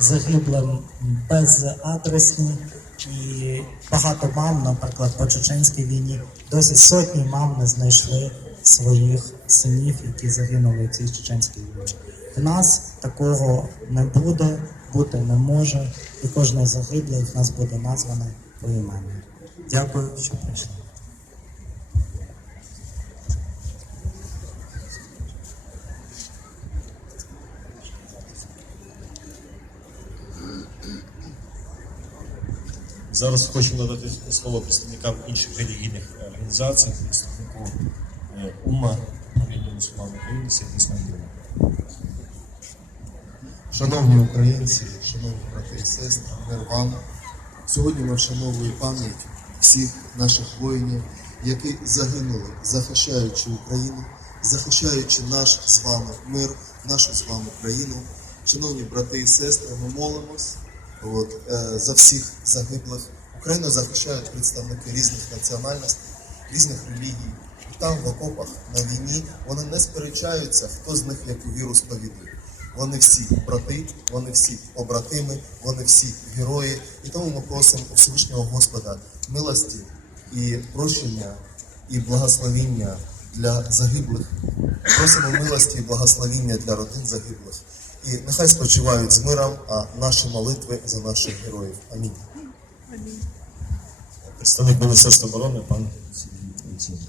загиблим безадресні. І багато мам, наприклад, по чеченській війні, досі сотні мам не знайшли своїх синів, які загинули в цій чеченській війні. В нас такого не буде, бути не може, і кожне загибле в нас буде назване поіменно. Дякую, що прийшли. Зараз хочу надати слово представникам інших релігійних організацій, представнику е, УМА, Управління мусульман України, Сергій. Шановні українці, шановні брати і сестри, мир вам. Сьогодні ми вшановуємо пам'ять всіх наших воїнів, які загинули, захищаючи Україну, захищаючи наш з вами мир, нашу з вами країну. Шановні брати і сестри, ми молимось от, е, за всіх загиблих. Україну захищають представники різних національностей, різних релігій. Там в окопах на війні вони не сперечаються, хто з них яку віру сповідує. Вони всі брати, вони всі побратими, вони всі герої. І тому ми просимо у Всевишнього Господа милості і прощення і благословіння для загиблих. Просимо милості і благословіння для родин загиблих. І нехай спочивають з миром, а наші молитви за наших героїв. Амінь. Представник Міністерства оборони, пан Олексійович.